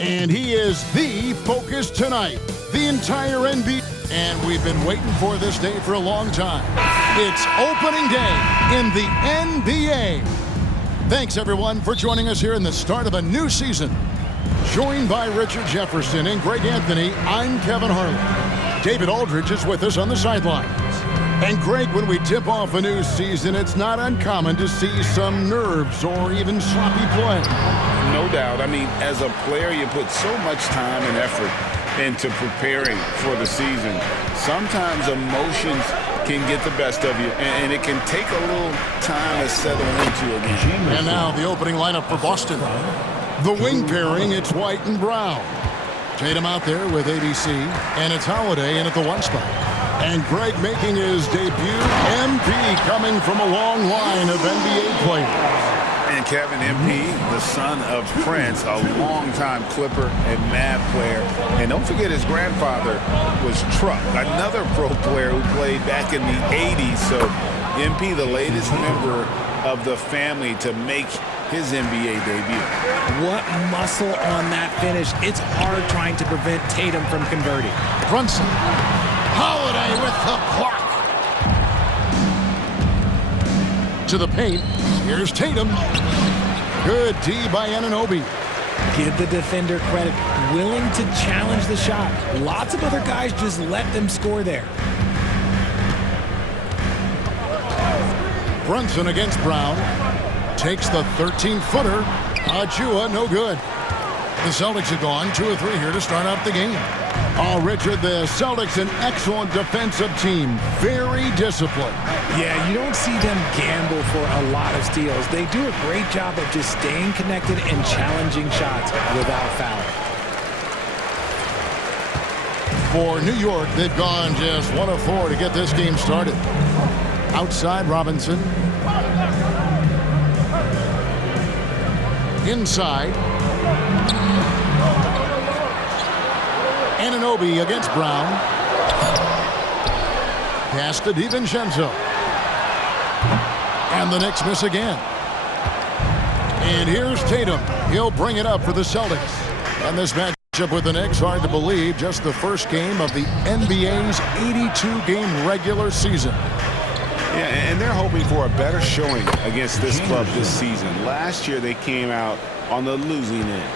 And he is the focus tonight. The entire NBA. And we've been waiting for this day for a long time. It's opening day in the NBA. Thanks, everyone, for joining us here in the start of a new season. Joined by Richard Jefferson and Greg Anthony, I'm Kevin Harlan. David Aldridge is with us on the sidelines. And Greg, when we tip off a new season, it's not uncommon to see some nerves or even sloppy play. No doubt. I mean, as a player, you put so much time and effort into preparing for the season. Sometimes emotions can get the best of you, and it can take a little time to settle into again. And now the opening lineup for Boston. The wing pairing, it's White and Brown. Tatum out there with ABC, and it's Holiday in at the one spot. And Greg making his debut, MP coming from a long line of NBA players. And Kevin, MP, the son of Prince, a longtime Clipper and Mavs player. And don't forget his grandfather was Truck, another pro player who played back in the 80s. So MP, the latest member of the family to make his NBA debut. What muscle on that finish. It's hard trying to prevent Tatum from converting. Brunson. Holiday with the block. To the paint. Here's Tatum. Good D by Anunoby. Give the defender credit. Willing to challenge the shot. Lots of other guys just let them score there. Brunson against Brown. Takes the 13-footer. Ajua, no good. The Celtics have gone 2 of 3 here to start out the game. Oh, Richard, the Celtics, an excellent defensive team. Very disciplined. Yeah, you don't see them gamble for a lot of steals. They do a great job of just staying connected and challenging shots without fouling. For New York, they've gone just 1 of 4 to get this game started. Outside, Robinson. Inside. Anunoby against Brown. Pass to DiVincenzo. And the Knicks miss again. And here's Tatum. He'll bring it up for the Celtics. And this matchup with the Knicks, hard to believe, just the first game of the NBA's 82-game regular season. Yeah, and they're hoping for a better showing against this club this season. Last year, they came out on the losing end.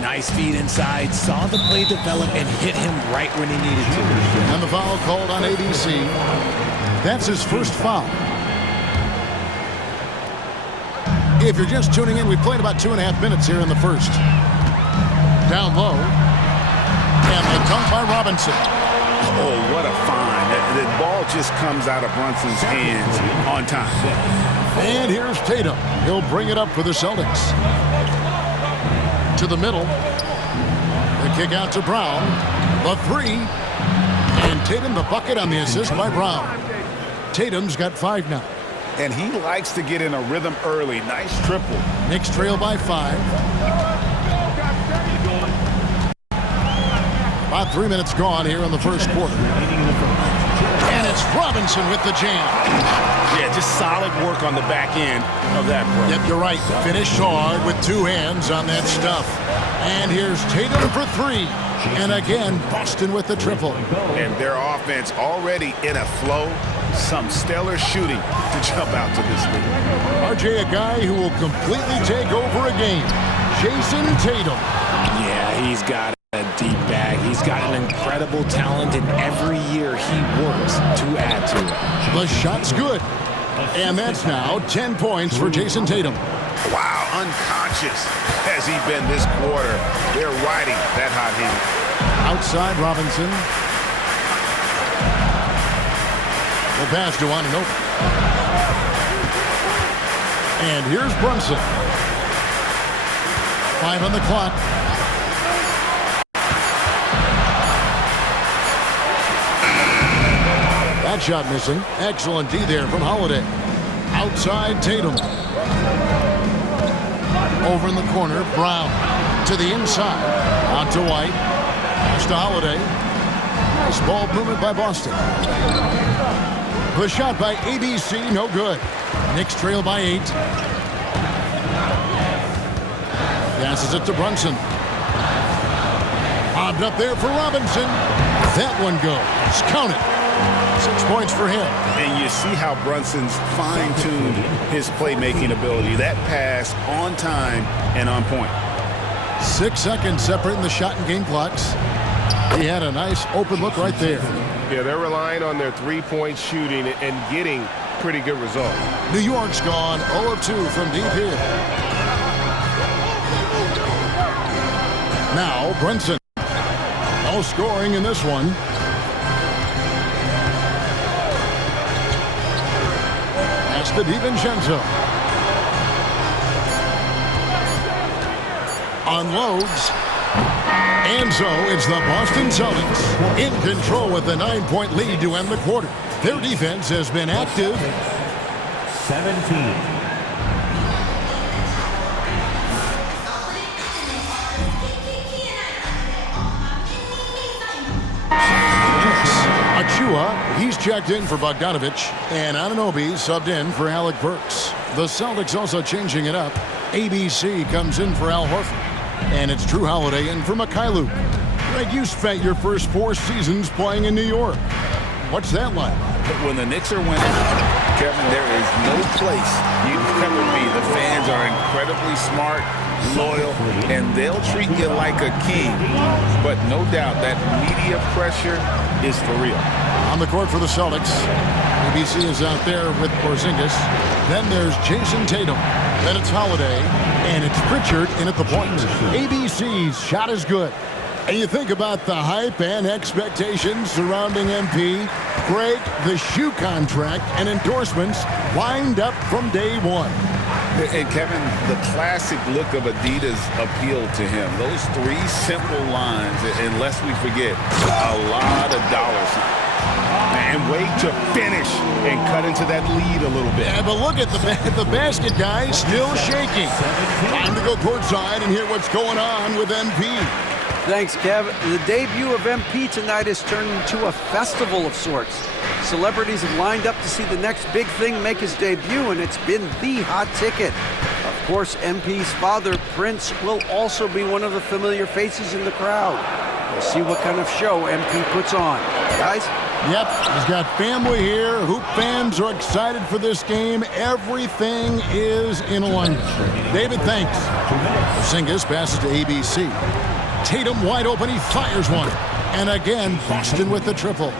Nice feed inside, saw the play develop, and hit him right when he needed to. And the foul called on ABC. That's his first foul. If you're just tuning in, we played about 2.5 minutes here in the first. Down low. And the dunk by Robinson. Oh, what a find. The ball just comes out of Brunson's hands on time. And here's Tatum. He'll bring it up for the Celtics. To the middle. The kick out to Brown. The 3. And Tatum the bucket on the assist by Brown. Tatum's got 5 now. And he likes to get in a rhythm early. Nice triple. Knicks trail by 5. About 3 minutes gone here in the first quarter. And it's Robinson with the jam. Yeah, just solid work on the back end of that play. Yep, you're right. Finished hard with 2 hands on that stuff. And here's Tatum for 3. And again, Boston with the triple. And their offense already in a flow. Some stellar shooting to jump out to this lead. RJ, a guy who will completely take over a game. Jason Tatum. Yeah, he's got a deep bag. He's got an incredible talent, and every year he works to add to it. The shot's good. And that's now 10 points for Jason Tatum. Wow, unconscious has he been this quarter. They're riding that hot hand. Outside Robinson. The pass to Anunoby. And here's Brunson. 5 on the clock. That shot missing. Excellent D there from Holiday. Outside Tatum. Over in the corner, Brown. To the inside. On to White. Pass to Holiday. Nice ball movement by Boston. The shot by ABC, no good. Knicks trail by 8. Passes it to Brunson. Lobbed up there for Robinson. That one goes. Count it. 6 points for him. And you see how Brunson's fine-tuned his playmaking ability. That pass on time and on point. 6 seconds separating the shot and game clocks. He had a nice open look right there. Yeah, they're relying on their three-point shooting and getting pretty good results. New York's gone 0 of 2 from deep here. Now Brunson. No scoring in this one. That's the DiVincenzo. Unloads. And so it's the Boston Celtics in control with a 9-point lead to end the quarter. Their defense has been active. 17. Achua, he's checked in for Bogdanovich, and Anunoby subbed in for Alec Burks. The Celtics also changing it up. ABC comes in for Al Horford. And it's Drew Holiday in for Mikhailuk. Greg, you spent your first 4 seasons playing in New York. What's that like? When the Knicks are winning, Kevin, there is no place you'd rather be. The fans are incredibly smart, loyal, and they'll treat you like a king. But no doubt that media pressure is for real. On the court for the Celtics, ABC is out there with Porzingis. Then there's Jason Tatum. Then it's Holiday. And it's Pritchard in at the point. ABC's shot is good. And you think about the hype and expectations surrounding MP. Greg, the shoe contract and endorsements lined up from day one. And Kevin, the classic look of Adidas appealed to him. Those 3 simple lines, and lest we forget, a lot of dollar signs. And wait to finish and cut into that lead a little bit. Yeah, but look at the basket, guys, still shaking. Time to go courtside and hear what's going on with MP. Thanks, Kev. The debut of MP tonight has turned into a festival of sorts. Celebrities have lined up to see the next big thing make his debut, and it's been the hot ticket. Of course, MP's father, Prince, will also be one of the familiar faces in the crowd. We'll see what kind of show MP puts on. Guys? Yep, he's got family here. Hoop fans are excited for this game. Everything is in alignment. David, thanks. Porzingis passes to ABC. Tatum wide open. He fires one. And again, Boston with the triple.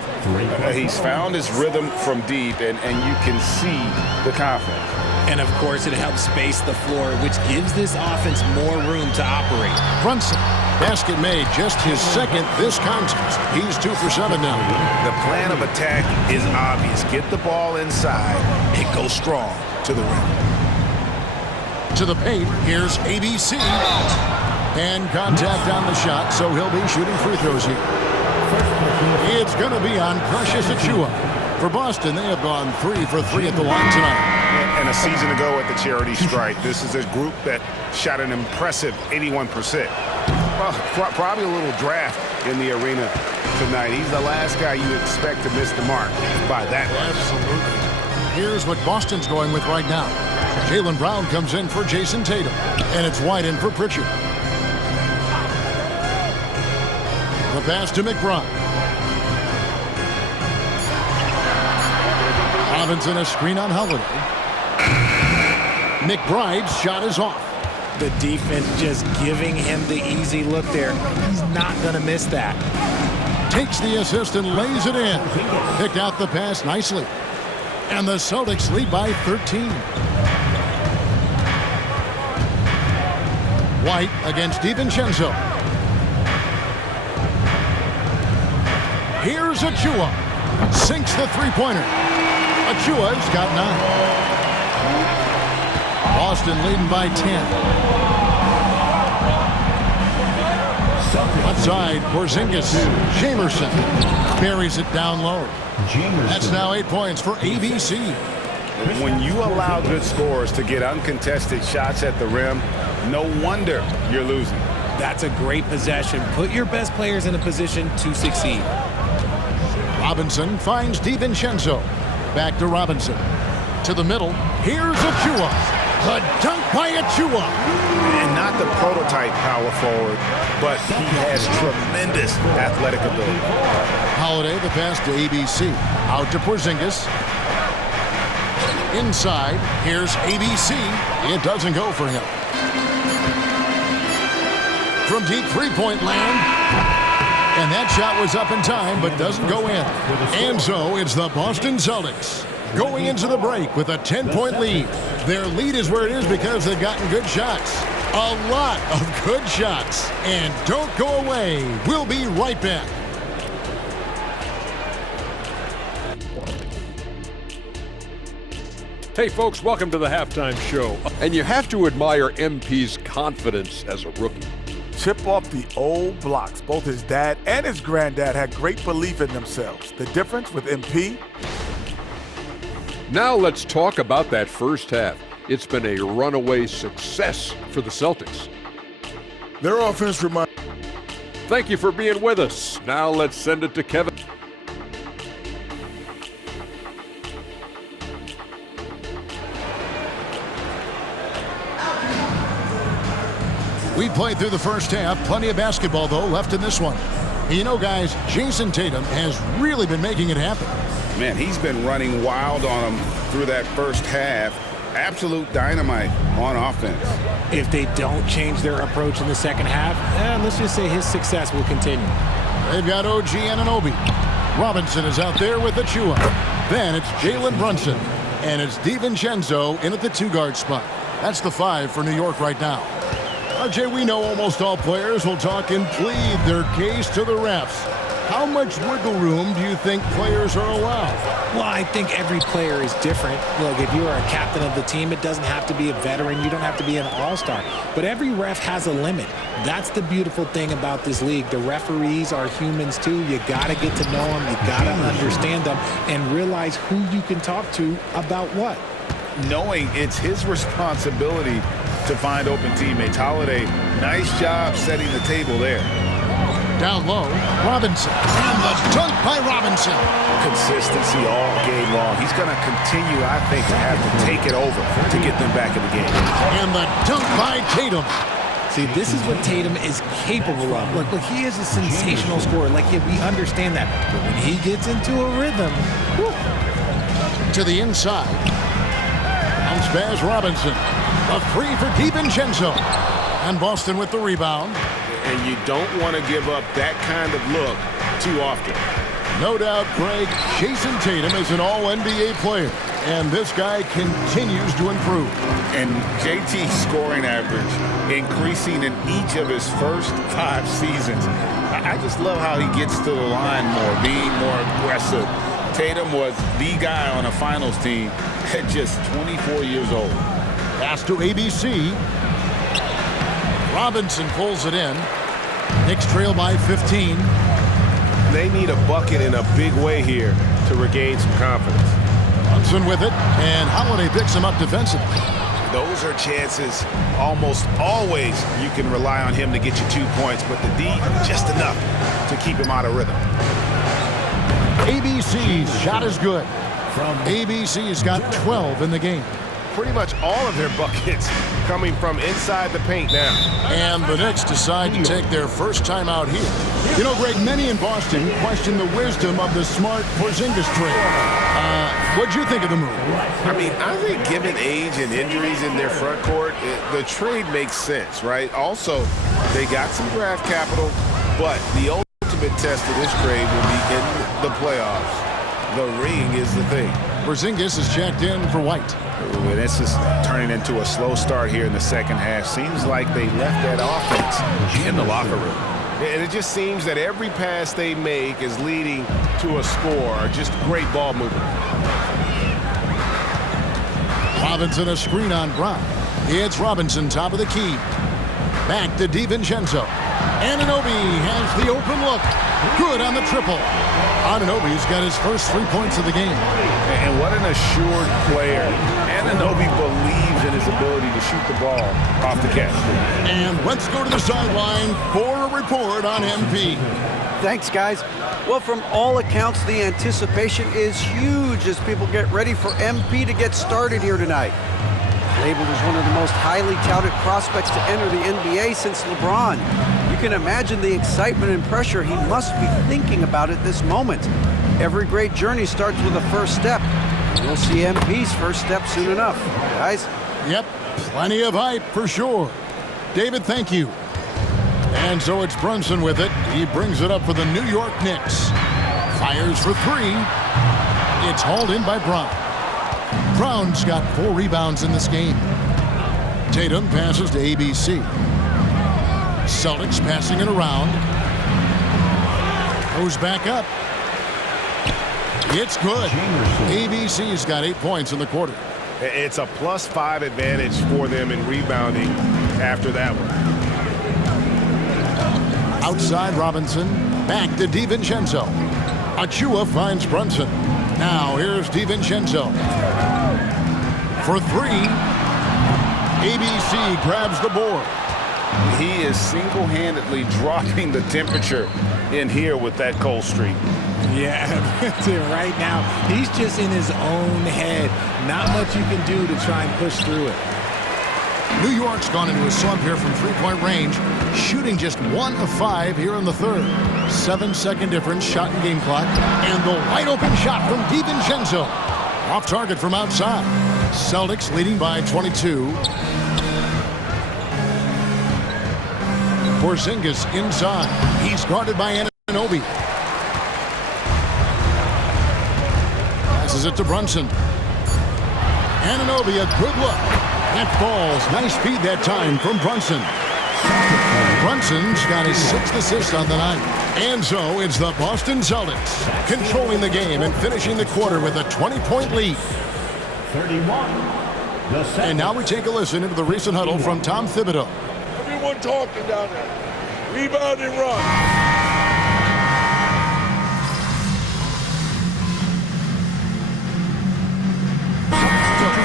He's found his rhythm from deep, and you can see the confidence. And, of course, it helps space the floor, which gives this offense more room to operate. Brunson, basket made, just his second this contest. He's 2 for 7 now. The plan of attack is obvious. Get the ball inside and go strong to the rim. To the paint, here's ABC. And contact on the shot, so he'll be shooting free throws here. It's going to be on Precious Achua. For Boston, they have gone 3 for 3 at the line tonight. And a season ago at the charity stripe, this is a group that shot an impressive 81%. Well, probably a little draft in the arena tonight. He's the last guy you expect to miss the mark by that much. Absolutely. Here's what Boston's going with right now. Jaylen Brown comes in for Jason Tatum. And it's White in for Pritchard. The pass to McBride. Robinson a screen on Holiday. McBride's shot is off. The defense just giving him the easy look there. He's not going to miss that. Takes the assist and lays it in. Picked out the pass nicely. And the Celtics lead by 13. White against DiVincenzo. Here's Achua. Sinks the three-pointer. Achua's got 9. Boston leading by 10. Left side, Porzingis. Jamerson buries it down low. That's now 8 points for ABC. When you allow good scorers to get uncontested shots at the rim, no wonder you're losing. That's a great possession. Put your best players in a position to succeed. Robinson finds DiVincenzo. Back to Robinson. To the middle. Here's Achua. The dunk by Achua. And not the prototype power forward, but he has tremendous athletic ability. Holiday, the pass to ABC. Out to Porzingis. Inside, here's ABC. It doesn't go for him. From deep three-point land. And that shot was up in time, but doesn't go in. And so it's the Boston Celtics going into the break with a 10-point lead. Their lead is where it is because they've gotten good shots. A lot of good shots. And don't go away. We'll be right back. Hey folks, welcome to the halftime show. And you have to admire MP's confidence as a rookie. Chip off the old blocks. Both his dad and his granddad had great belief in themselves. The difference with MP? Now let's talk about that first half. It's been a runaway success for the Celtics. Their offense reminds... Thank you for being with us. Now let's send it to Kevin. We played through the first half. Plenty of basketball, though, left in this one. And you know, guys, Jason Tatum has really been making it happen. Man, he's been running wild on them through that first half. Absolute dynamite on offense. If they don't change their approach in the second half, let's just say his success will continue. They've got OG Anunoby. Robinson is out there with Achua. Then it's Jalen Brunson. And it's DiVincenzo in at the two-guard spot. That's the 5 for New York right now. RJ, we know almost all players will talk and plead their case to the refs. How much wiggle room do you think players are allowed? Well, I think every player is different. Look, if you are a captain of the team, it doesn't have to be a veteran. You don't have to be an all-star. But every ref has a limit. That's the beautiful thing about this league. The referees are humans, too. You got to get to know them. You got to understand them and realize who you can talk to about what. Knowing it's his responsibility to find open teammates. Holiday, nice job setting the table there. Down low, Robinson. And the dunk by Robinson. Consistency all game long. He's going to continue, I think, to have to take it over to get them back in the game. And the dunk by Tatum. See, this is what Tatum is capable of. Look, he is a sensational scorer. Like, yeah, we understand that. But when he gets into a rhythm, whew. To the inside. Bounce pass Robinson. A 3 for DiVincenzo. And Boston with the rebound. And you don't want to give up that kind of look too often. No doubt, Greg, Jason Tatum is an all-NBA player. And this guy continues to improve. And JT's scoring average increasing in each of his first 5 seasons. I just love how he gets to the line more, being more aggressive. Tatum was the guy on a finals team at just 24 years old. Pass to ABC. Robinson pulls it in. Knicks trail by 15. They need a bucket in a big way here to regain some confidence. Brunson with it, and Holiday picks him up defensively. Those are chances almost always you can rely on him to get you 2 points, but the D, just enough to keep him out of rhythm. ABC's shot is good. ABC's got 12 in the game. Pretty much all of their buckets coming from inside the paint now. And the Knicks decide to take their first time out here. You know, Greg, many in Boston question the wisdom of the smart Porzingis trade. What'd you think of the move? I mean, I think given age and injuries in their front court, the trade makes sense, right? Also, they got some draft capital, but the ultimate test of this trade will be in the playoffs. The ring is the thing. Porzingis is checked in for White. Ooh, this is turning into a slow start here in the second half. Seems like they left that offense in the locker room. And it just seems that every pass they make is leading to a score. Just great ball movement. Robinson a screen on Brown. It's Robinson top of the key. Back to DiVincenzo. Anunoby has the open look. Good on the triple. Anunoby's got his first 3 points of the game. And what an assured player. Anunoby believes in his ability to shoot the ball off the catch. And let's go to the sideline for a report on MP. Thanks, guys. Well, from all accounts, the anticipation is huge as people get ready for MP to get started here tonight. Labeled as one of the most highly touted prospects to enter the NBA since LeBron. You can imagine the excitement and pressure he must be thinking about at this moment. Every great journey starts with a first step. We'll see MP's first step soon enough. Guys? Yep, plenty of hype for sure. David, thank you. And so it's Brunson with it. He brings it up for the New York Knicks. Fires for three. It's hauled in by Brown. Brown's got 4 rebounds in this game. Tatum passes to ABC. Celtics passing it around. Goes back up. It's good. ABC's got 8 points in the quarter. It's a +5 advantage for them in rebounding after that one. Outside Robinson. Back to DiVincenzo. Achua finds Brunson. Now here's DiVincenzo. For 3. ABC grabs the board. He is single-handedly dropping the temperature in here with that cold streak. Yeah, right now, he's just in his own head. Not much you can do to try and push through it. New York's gone into a slump here from three-point range, shooting just 1 of 5 here in the third. 7-second difference, shot and game clock, and the wide-open shot from DiVincenzo. Off target from outside. Celtics leading by 22. Porzingis inside. He's guarded by Anunoby. Passes it to Brunson. Anunoby, a good look. That falls. Nice feed that time from Brunson. Brunson's got his 6th assist on the night. And so it's the Boston Celtics controlling the game and finishing the quarter with a 20-point lead. 31. And now we take a listen into the recent huddle from Tom Thibodeau. Everyone talking down there. Rebound and run.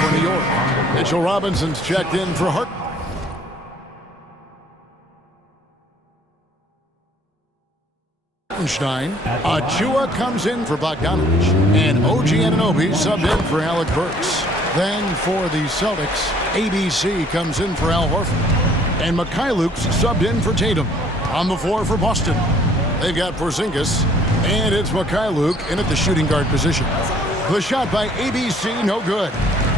For New York, Mitchell Robinson's checked in for Hartenstein. Achua comes in for Bogdanovich. And OG Anunoby subbed in for Alec Burks. Then for the Celtics, ABC comes in for Al Horford. And Mikhailuk's subbed in for Tatum. On the floor for Boston, they've got Porzingis, and it's Mikhailuk in at the shooting guard position. The shot by ABC, no good.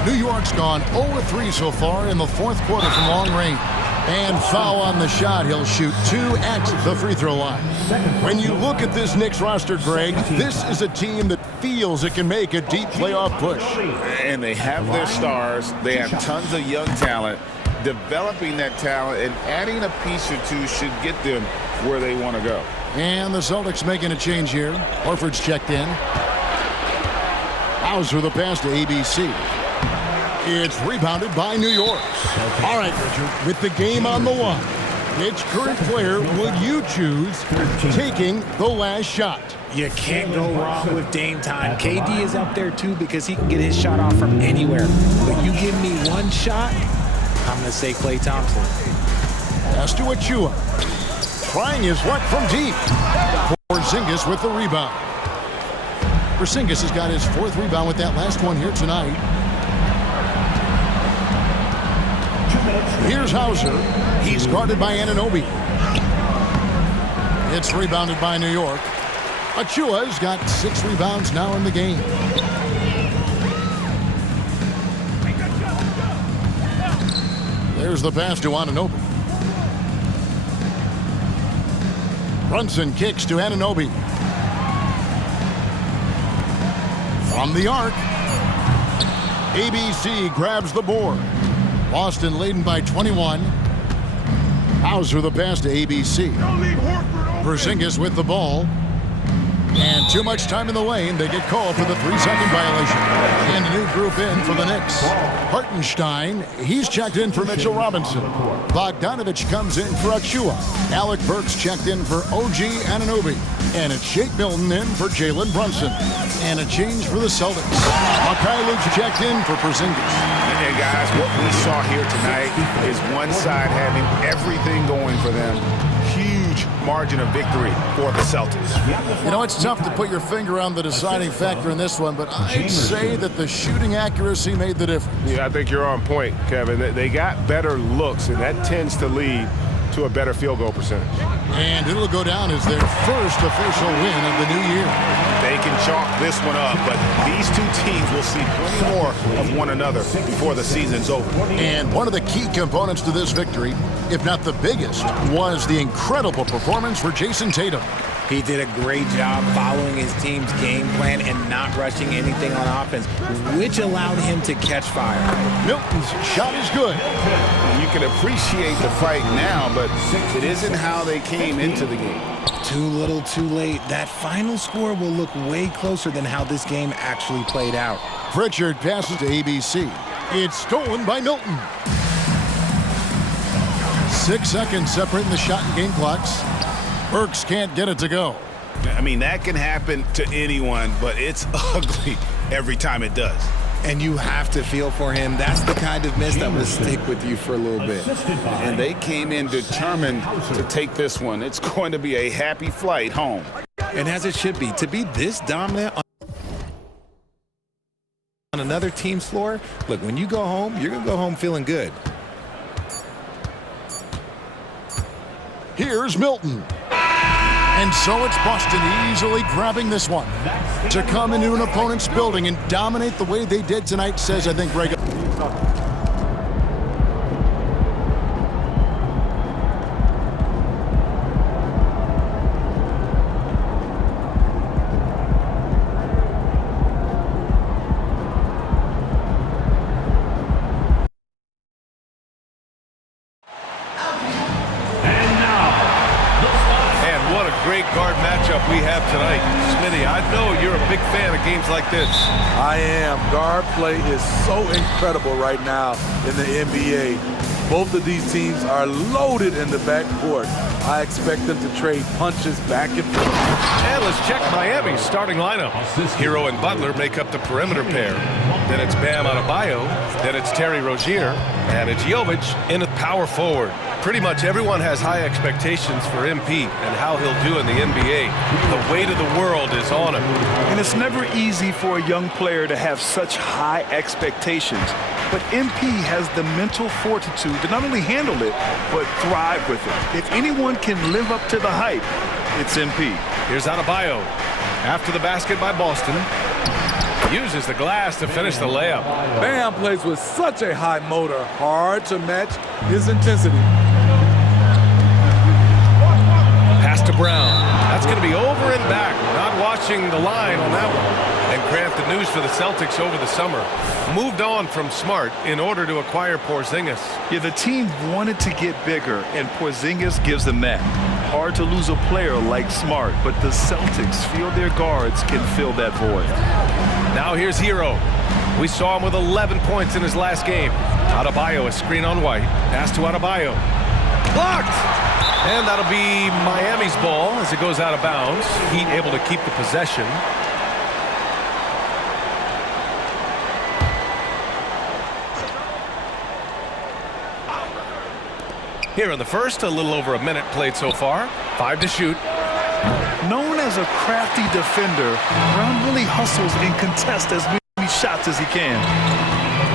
New York's gone 0-3 so far in the 4th quarter from long range. And foul on the shot. He'll shoot 2 at the free throw line. When you look at this Knicks roster, Greg, this is a team that feels it can make a deep playoff push. And they have their stars. They have tons of young talent. Developing that talent and adding a piece or two should get them where they want to go. And the Celtics making a change here. Horford's checked in. Hauser the pass to ABC. It's rebounded by New York. All right, Richard, with the game on the line, which current player would you choose taking the last shot? You can't go wrong with Dame time. KD is up there too because he can get his shot off from anywhere. But you give me one shot, I'm going to say Klay Thompson. Pass to Achua. Trying his luck from deep. Porzingis with the rebound. Porzingis has got his 4th rebound with that last one here tonight. Here's Hauser. He's guarded by Anunoby. It's rebounded by New York. Achua's got 6 rebounds now in the game. There's the pass to Anunoby. Brunson kicks to Anunoby. From the arc, ABC grabs the board. Boston leading by 21. Hauser the pass to ABC. Porzingis with the ball. And too much time in the lane. They get called for the 3-second violation. And a new group in for the Knicks. Hartenstein, he's checked in for Mitchell Robinson. Bogdanovich comes in for Achua. Alec Burks checked in for OG Anunoby. And it's Shake Milton in for Jalen Brunson. And a change for the Celtics. Mikhailuk's checked in for Porzingis. And guys, what we saw here tonight is one side having everything going for them. Huge margin of victory for the Celtics. You know, it's tough to put your finger on the deciding factor in this one, but I'd say that the shooting accuracy made the difference. Yeah, I think you're on point, Kevin. They got better looks, and that tends to lead to a better field goal percentage. And it'll go down as their first official win of the new year. They can chalk this one up, but these two teams will see plenty more of one another before the season's over. And one of the key components to this victory, if not the biggest, was the incredible performance for Jason Tatum. He did a great job following his team's game plan and not rushing anything on offense, which allowed him to catch fire. Milton's shot is good. You can appreciate the fight now, but it isn't how they came into the game. Too little, too late. That final score will look way closer than how this game actually played out. Pritchard passes to ABC. It's stolen by Milton. 6 seconds separating the shot and game clocks. Burks can't get it to go. I mean, that can happen to anyone, but it's ugly every time it does. And you have to feel for him. That's the kind of miss that will stick with you for a little bit. And they came in determined to take this one. It's going to be a happy flight home. And as it should be, to be this dominant on another team's floor, look, when you go home, you're going to go home feeling good. Here's Milton. And so it's Boston easily grabbing this one. To come into an opponent's building and dominate the way they did tonight says, I think, Greg. Great guard matchup we have tonight. Smitty, I know you're a big fan of games like this. I am. Guard play is so incredible right now in the NBA. Both of these teams are loaded in the backcourt. I expect them to trade punches back and forth. And let's check Miami's starting lineup. Hero and Butler make up the perimeter pair. Then it's Bam Adebayo. Then it's Terry Rozier. And it's Jovic in at power forward. Pretty much everyone has high expectations for MP and how he'll do in the NBA. The weight of the world is on him. And it's never easy for a young player to have such high expectations. But MP has the mental fortitude to not only handle it, but thrive with it. If anyone can live up to the hype, it's MP. Here's Adebayo. After the basket by Boston. Uses the glass to finish the layup. Bam plays with such a high motor. Hard to match his intensity. Pass to Brown. That's going to be over and back. Not watching the line on that one. And Grant, the news for the Celtics over the summer. Moved on from Smart in order to acquire Porzingis. Yeah, the team wanted to get bigger, and Porzingis gives them that. Hard to lose a player like Smart, but the Celtics feel their guards can fill that void. Now here's Hero. We saw him with 11 points in his last game. Adebayo, a screen on White. Pass to Adebayo. Blocked! And that'll be Miami's ball as it goes out of bounds. Heat able to keep the possession. Here in the first, a little over a minute played so far. 5 to shoot. Known as a crafty defender, Brown really hustles and contests as many shots as he can.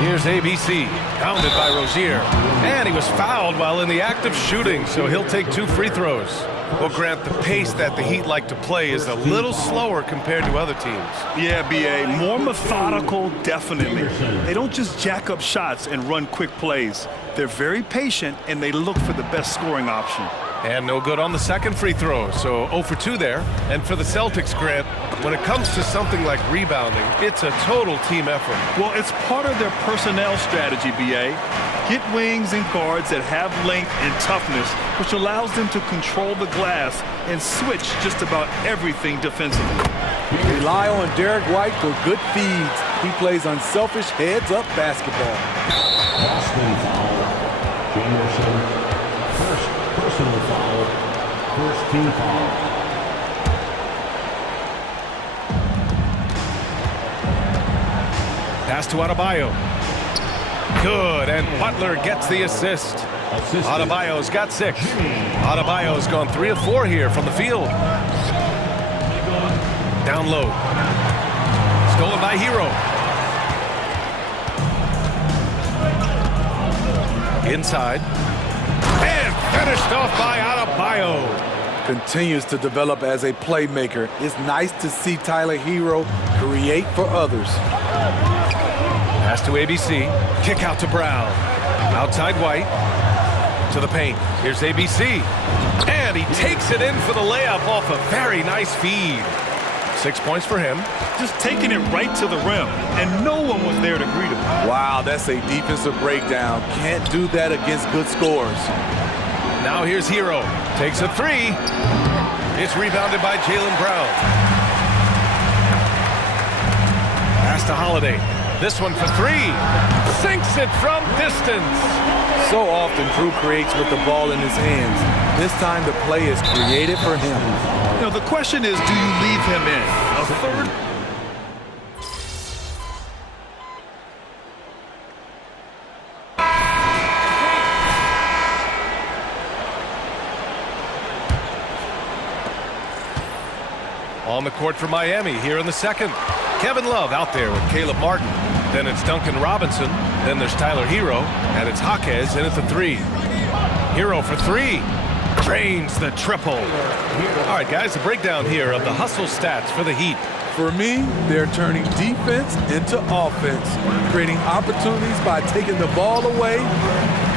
Here's ABC, pounded by Rozier. And he was fouled while in the act of shooting, so he'll take 2 free throws. Well, Grant, the pace that the Heat like to play is a little slower compared to other teams. Yeah, B.A., more methodical, definitely. They don't just jack up shots and run quick plays. They're very patient, and they look for the best scoring option. And no good on the second free throw, so 0 for 2 there. And for the Celtics, Grant, when it comes to something like rebounding, it's a total team effort. Well, it's part of their personnel strategy, B.A. Get wings and guards that have length and toughness, which allows them to control the glass and switch just about everything defensively. Rely on Derek White for good feeds. He plays unselfish heads-up basketball. Boston foul. Jamerson. First personal foul. First team foul. Pass to Adebayo. Good, and Butler gets the assist. Adebayo's got 6. Adebayo's gone 3 of 4 here from the field. Down low. Stolen by Hero. Inside. And finished off by Adebayo. Continues to develop as a playmaker. It's nice to see Tyler Hero create for others. Pass to ABC. Kick out to Brown. Outside White. To the paint. Here's ABC. And he takes it in for the layup off a very nice feed. 6 points for him. Just taking it right to the rim, and no one was there to greet him. Wow, that's a defensive breakdown. Can't do that against good scores. Now here's Hero. Takes a 3. It's rebounded by Jaylen Brown. Pass to Holiday. This one for 3. Sinks it from distance. So often Drew creates with the ball in his hands. This time the play is created for him. You know, the question is, do you leave him in? A third? On the court for Miami here in the second. Kevin Love out there with Caleb Martin. Then it's Duncan Robinson. Then there's Tyler Hero. And it's Jaquez in at the 3. Hero for 3. Drains the triple. All right, guys, the breakdown here of the hustle stats for the Heat. For me, they're turning defense into offense, creating opportunities by taking the ball away.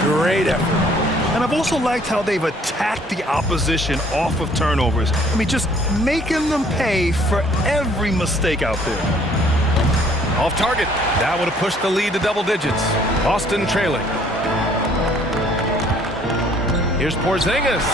Great effort. And I've also liked how they've attacked the opposition off of turnovers. I mean, just making them pay for every mistake out there. Off target. That would have pushed the lead to double digits. Boston trailing. Here's Porzingis.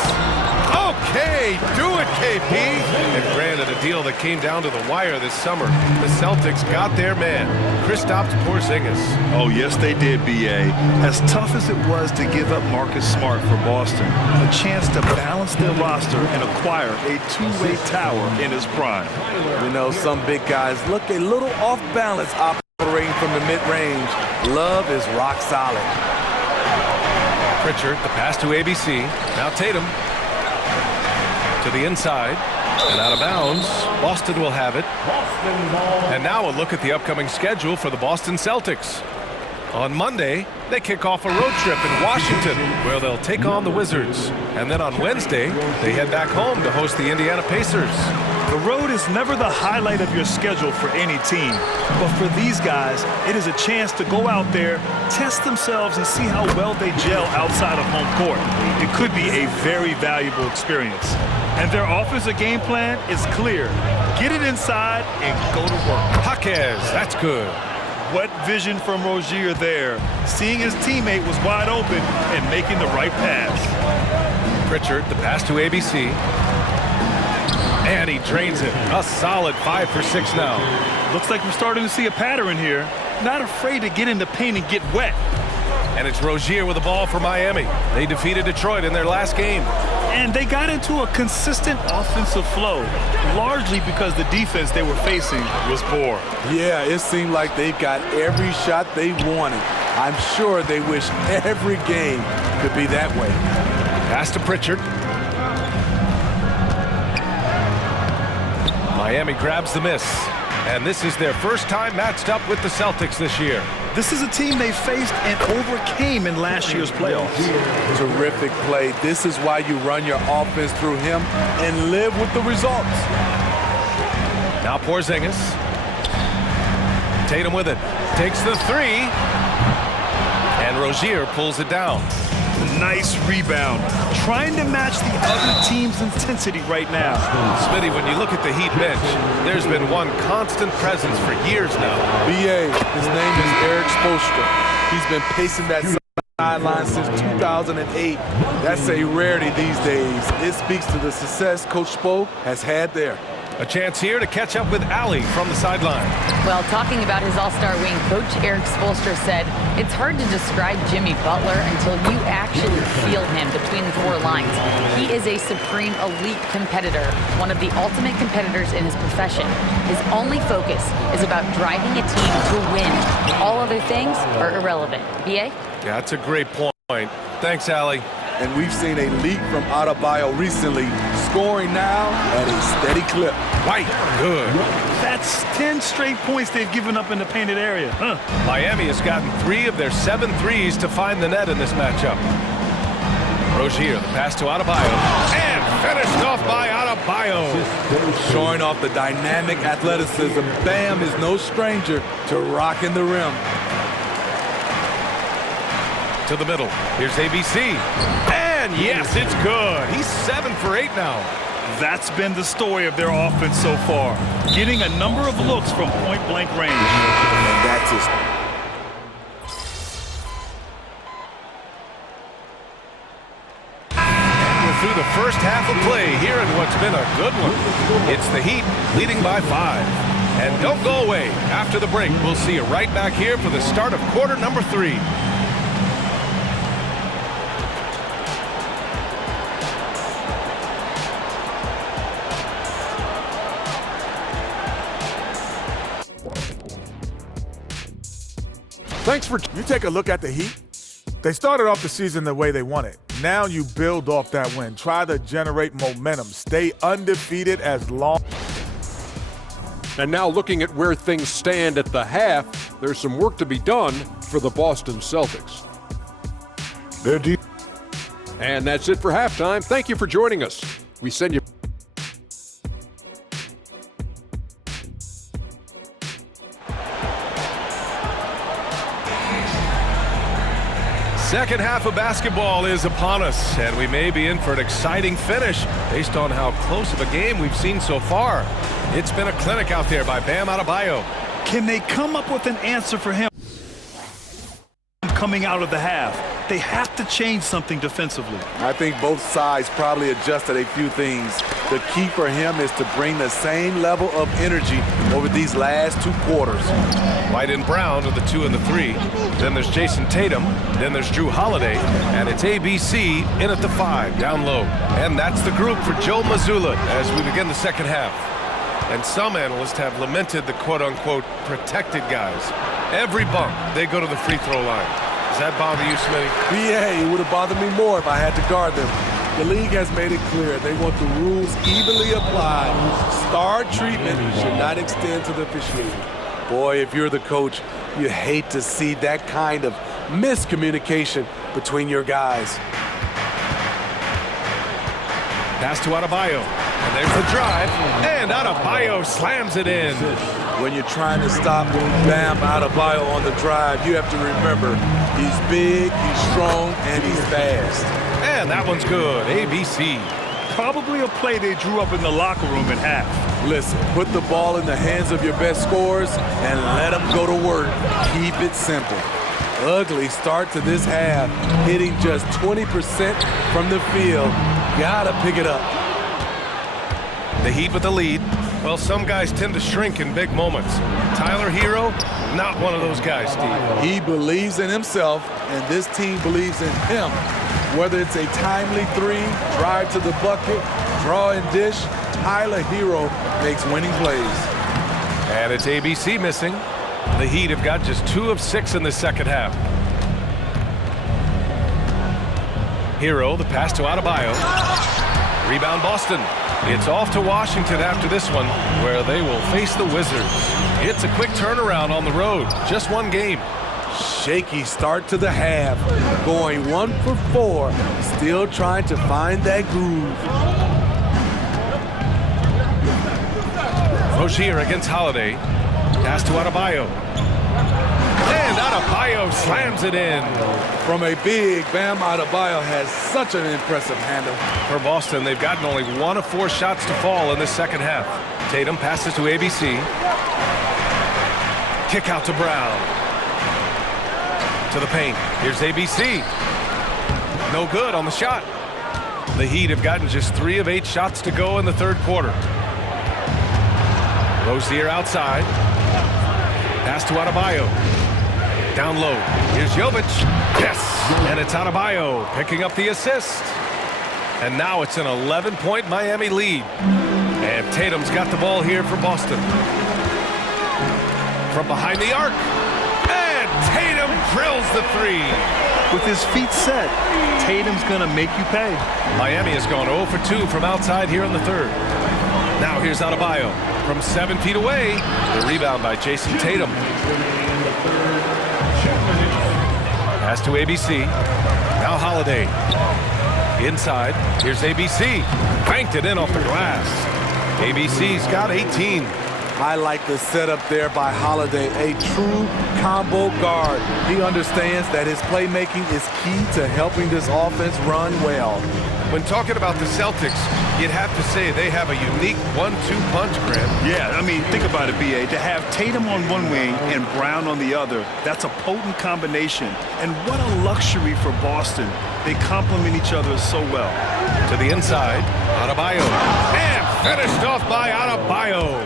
Okay, do it, KP. And granted, a deal that came down to the wire this summer. The Celtics got their man, Kristaps Porzingis. Oh, yes, they did, B.A. As tough as it was to give up Marcus Smart for Boston, a chance to balance their roster and acquire a two-way tower in his prime. You know, some big guys look a little off balance operating from the mid-range. Love is rock solid. Pritchard, the pass to ABC. Now Tatum. To the inside. And out of bounds. Boston will have it. And now a look at the upcoming schedule for the Boston Celtics. On Monday, they kick off a road trip in Washington, where they'll take on the Wizards. And then on Wednesday, they head back home to host the Indiana Pacers. The road is never the highlight of your schedule for any team. But for these guys, it is a chance to go out there, test themselves, and see how well they gel outside of home court. It could be a very valuable experience. And their offensive game plan is clear. Get it inside and go to work. Jaquez, that's good. What vision from Rozier there, seeing his teammate was wide open and making the right pass. Pritchard, the pass to ABC. And he drains it. A solid 5 for 6 now. Looks like we're starting to see a pattern here. Not afraid to get in the paint and get wet. And it's Rozier with the ball for Miami. They defeated Detroit in their last game. And they got into a consistent offensive flow, largely because the defense they were facing was poor. Yeah, it seemed like they got every shot they wanted. I'm sure they wish every game could be that way. Pass to Pritchard. Miami grabs the miss. And this is their first time matched up with the Celtics this year. This is a team they faced and overcame in last year's playoffs. Terrific play. This is why you run your offense through him and live with the results. Now Porzingis. Tatum with it. Takes the 3. And Rozier pulls it down. Nice rebound. Trying to match the other team's intensity right now. Smitty, when you look at the Heat bench, there's been one constant presence for years now. B.A., his name is Eric Spoelstra. He's been pacing that sideline since 2008. That's a rarity these days. It speaks to the success Coach Spo has had there. A chance here to catch up with Allie from the sideline. Well, talking about his all-star wing, Coach Eric Spoelstra said, it's hard to describe Jimmy Butler until you actually feel him between the 4 lines. He is a supreme elite competitor, one of the ultimate competitors in his profession. His only focus is about driving a team to win. All other things are irrelevant. B.A.? Yeah, that's a great point. Thanks, Allie. And we've seen a leap from Adebayo recently, scoring now at a steady clip. White, good. That's 10 straight points they've given up in the painted area. Miami has gotten 3 of their 7 threes to find the net in this matchup. Rozier, the pass to Adebayo, and finished off by Adebayo. Showing off the dynamic athleticism, Bam is no stranger to rocking the rim. To the middle, here's ABC, and yes, it's good. He's 7 for 8 now. That's been the story of their offense so far, getting a number of looks from point-blank range. And that's his. We're through the first half of play here in what's been a good one. It's the Heat leading by 5. And don't go away. After the break, we'll see you right back here for the start of quarter number 3. Thanks for... You take a look at the Heat. They started off the season the way they wanted. Now you build off that win. Try to generate momentum. Stay undefeated as long... And now looking at where things stand at the half, there's some work to be done for the Boston Celtics. They're deep. And that's it for halftime. Thank you for joining us. We send you... Second half of basketball is upon us, and we may be in for an exciting finish based on how close of a game we've seen so far. It's been a clinic out there by Bam Adebayo. Can they come up with an answer for him coming out of the half? They have to change something defensively. I think both sides probably adjusted a few things. The key for him is to bring the same level of energy over these last 2 quarters. White and Brown are the 2 and the 3. Then there's Jason Tatum. Then there's Drew Holiday. And it's ABC in at the 5, down low. And that's the group for Joe Mazzulla as we begin the second half. And some analysts have lamented the quote-unquote protected guys. Every bump, they go to the free throw line. Does that bother you, Smitty? Yeah, it would have bothered me more if I had to guard them. The league has made it clear they want the rules evenly applied. Star treatment should not extend to the officiating. Boy, if you're the coach, you hate to see that kind of miscommunication between your guys. Pass to Adebayo. And there's the drive. And Adebayo slams it in. When you're trying to stop Bam Adebayo on the drive, you have to remember he's big, he's strong, and he's fast. And that one's good. ABC. Probably a play they drew up in the locker room at half. Listen, put the ball in the hands of your best scorers and let them go to work. Keep it simple. Ugly start to this half, hitting just 20% from the field. Gotta pick it up. The Heat with the lead. Well, some guys tend to shrink in big moments. Tyler Hero, not one of those guys, Steve. He believes in himself, and this team believes in him. Whether it's a timely 3, drive to the bucket, draw and dish, Tyler Hero makes winning plays. And it's ABC missing. The Heat have got just 2 of 6 in the second half. Hero, the pass to Adebayo. Rebound Boston. It's off to Washington after this one, where they will face the Wizards. It's a quick turnaround on the road. Just 1 game. Shaky start to the half. Going 1 for 4. Still trying to find that groove. Rozier against Holiday. Pass to Adebayo. And Adebayo slams it in. From a big, Bam Adebayo has such an impressive handle. For Boston, they've gotten only 1 of 4 shots to fall in this second half. Tatum passes to ABC. Kick out to Brown. To the paint. Here's ABC. No good on the shot. The Heat have gotten just 3 of 8 shots to go in the third quarter. Rozier outside. Pass to Adebayo. Down low. Here's Jovic. Yes! And it's Adebayo picking up the assist. And now it's an 11-point Miami lead. And Tatum's got the ball here for Boston. From behind the arc. And Tatum drills the three. With his feet set, Tatum's going to make you pay. Miami has gone 0 for 2 from outside here in the third. Now here's Adebayo from 7 feet away. The rebound by Jason Tatum. Pass to ABC. Now Holiday. Inside. Here's ABC. Banked it in off the glass. ABC's got 18. I like the setup there by Holiday, a true combo guard. He understands that his playmaking is key to helping this offense run well. When talking about the Celtics, you'd have to say they have a unique 1-2 punch, Grant. Yeah, I mean, think about it, B.A. To have Tatum on one wing and Brown on the other, that's a potent combination. And what a luxury for Boston. They complement each other so well. To the inside, Adebayo. And finished off by Adebayo.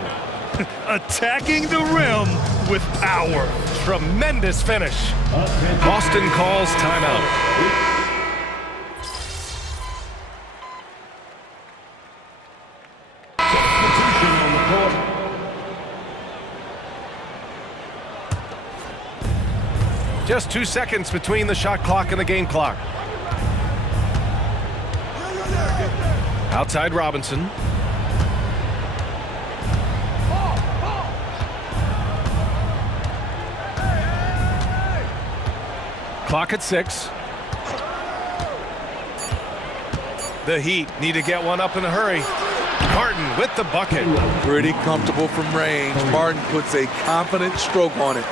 Attacking the rim with power. Tremendous finish. Boston calls timeout. Just 2 seconds between the shot clock and the game clock. Outside Robinson. Clock at 6. The Heat need to get one up in a hurry. Martin with the bucket. Pretty comfortable from range. Martin puts a confident stroke on it.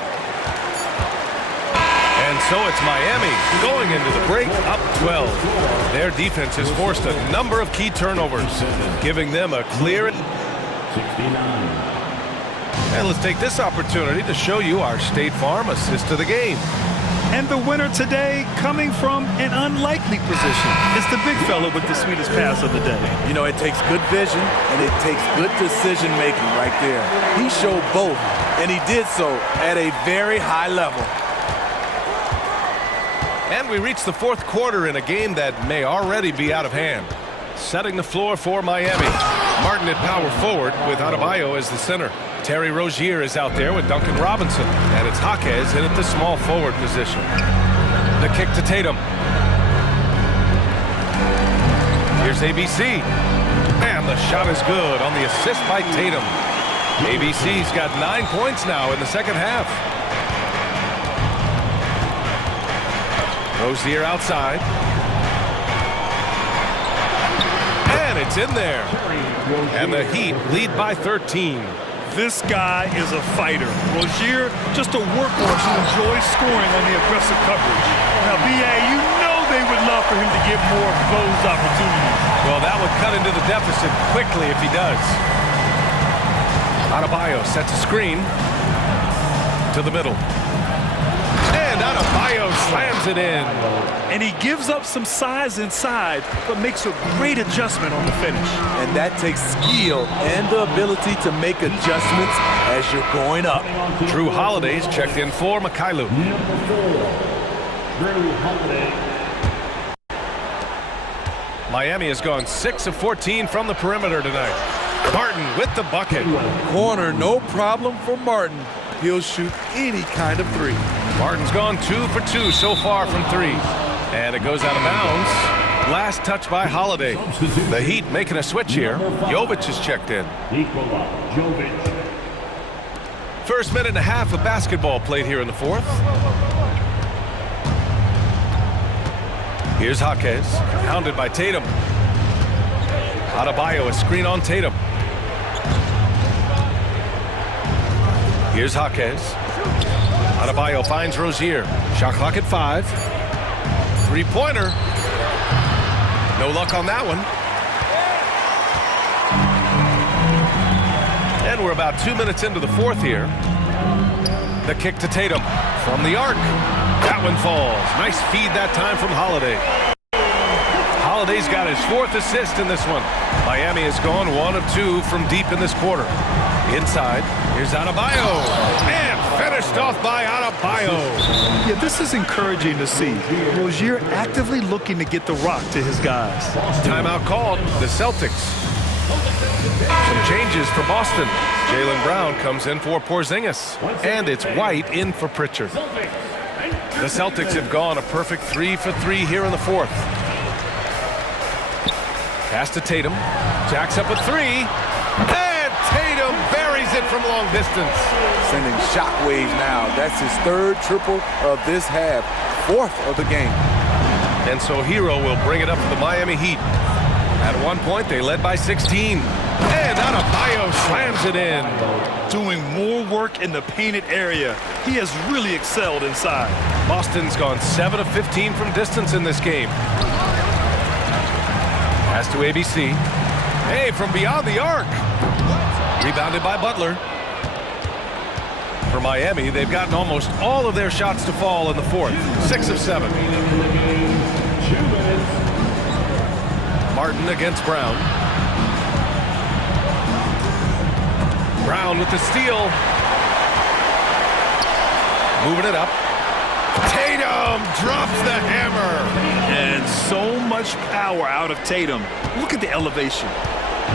And so it's Miami going into the break up 12. Their defense has forced a number of key turnovers, giving them a clear. 69. And let's take this opportunity to show you our State Farm assist of the game. And the winner today coming from an unlikely position. It's the big fella with the sweetest pass of the day. You know, it takes good vision and it takes good decision making right there. He showed both, and he did so at a very high level. And we reach the fourth quarter in a game that may already be out of hand. Setting the floor for Miami. Martin at power forward with Adebayo as the center. Terry Rozier is out there with Duncan Robinson. And it's Jaquez in at the small forward position. The kick to Tatum. Here's ABC. And the shot is good on the assist by Tatum. ABC's got 9 points now in the second half. Rozier outside. And it's in there. And the Heat lead by 13. This guy is a fighter. Rozier, just a workhorse who enjoys scoring on the aggressive coverage. Now, B.A., you know they would love for him to get more of those opportunities. Well, that would cut into the deficit quickly if he does. Adebayo sets a screen to the middle. And Adebayo slams it in. And he gives up some size inside, but makes a great adjustment on the finish. And that takes skill and the ability to make adjustments as you're going up. Drew Holiday's checked in for Mikhailuk. Number 4, Drew Holiday. Miami has gone 6 of 14 from the perimeter tonight. Martin with the bucket. Corner, no problem for Martin. He'll shoot any kind of three. Martin's gone 2 for 2 so far from 3. And it goes out of bounds. Last touch by Holiday. The Heat making a switch here. Jovic is checked in. First minute and a half of basketball played here in the fourth. Here's Jaquez, hounded by Tatum. Adebayo, a screen on Tatum. Here's Jaquez. Adebayo finds Rozier. Shot clock at 5. Three-pointer. No luck on that one. And we're about 2 minutes into the fourth here. The kick to Tatum from the arc. That one falls. Nice feed that time from Holiday. Holiday's got his 4th assist in this one. Miami has gone 1 of 2 from deep in this quarter. Inside, here's Adebayo. And finished off by Adebayo. Yeah, this is encouraging to see. Rozier actively looking to get the rock to his guys. Timeout called. The Celtics. Some changes for Boston. Jaylen Brown comes in for Porzingis. And it's White in for Pritchard. The Celtics have gone a perfect 3 for 3 here in the fourth. Pass to Tatum. Jacks up a three. And Tatum buries it from long distance. Sending shockwaves now. That's his third triple of this half. Fourth of the game. And so Hero will bring it up for the Miami Heat. At one point, they led by 16. And Adebayo slams it in. Doing more work in the painted area. He has really excelled inside. Boston's gone 7 of 15 from distance in this game. Pass to ABC. Hey, from beyond the arc. Rebounded by Butler. For Miami, they've gotten almost all of their shots to fall in the fourth. 6 of 7. Martin against Brown. Brown with the steal. Moving it up. Tatum drops the hammer. And so much power out of Tatum. Look at the elevation.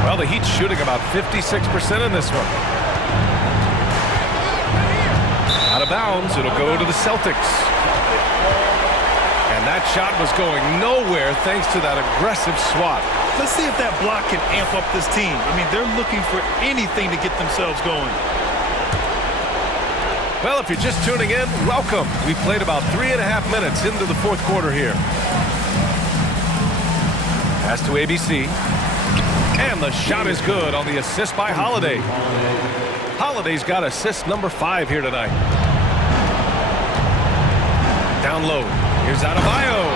Well, the Heat's shooting about 56% in this one. Out of bounds, it'll go to the Celtics. And that shot was going nowhere thanks to that aggressive swat. Let's see if that block can amp up this team. I mean, they're looking for anything to get themselves going. Well, if you're just tuning in, welcome. We played about 3.5 minutes into the fourth quarter here. Pass to ABC. And the shot is good on the assist by Holiday. Holiday's got assist number 5 here tonight. Down low. Here's Adebayo.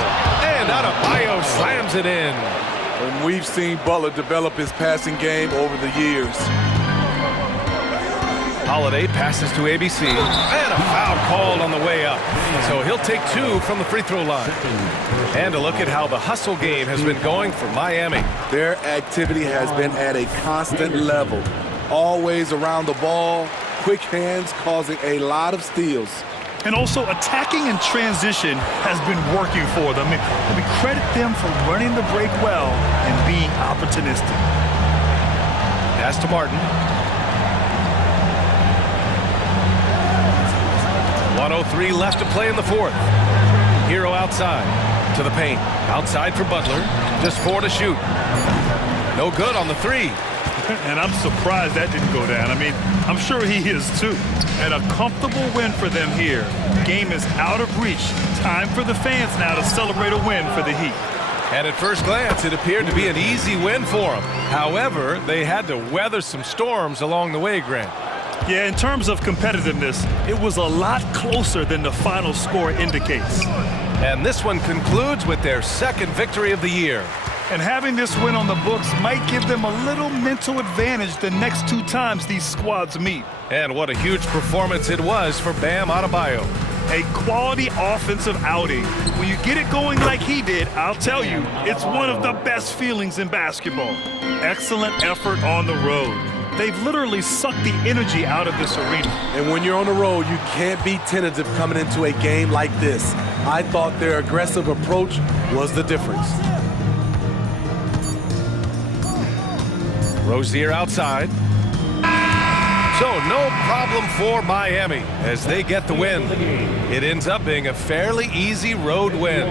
And Adebayo slams it in. And we've seen Butler develop his passing game over the years. Holiday passes to ABC. And a foul called on the way up. So he'll take 2 from the free throw line. And a look at how the hustle game has been going for Miami. Their activity has been at a constant level. Always around the ball. Quick hands causing a lot of steals. And also attacking in transition has been working for them. I mean, credit them for running the break well and being opportunistic. Pass to Martin. 1:03 left to play in the fourth. Hero outside to the paint. Outside for Butler. Just 4 to shoot. No good on the 3. And I'm surprised that didn't go down. I mean, I'm sure he is too. And a comfortable win for them here. Game is out of reach. Time for the fans now to celebrate a win for the Heat. And at first glance, it appeared to be an easy win for them. However, they had to weather some storms along the way, Grant. Yeah, in terms of competitiveness, it was a lot closer than the final score indicates. And this one concludes with their second victory of the year. And having this win on the books might give them a little mental advantage the next 2 times these squads meet. And what a huge performance it was for Bam Adebayo. A quality offensive outing. When you get it going like he did, I'll tell you, it's one of the best feelings in basketball. Excellent effort on the road. They've literally sucked the energy out of this arena. And when you're on the road, you can't be tentative coming into a game like this. I thought their aggressive approach was the difference. Rozier outside. So no problem for Miami as they get the win. It ends up being a fairly easy road win.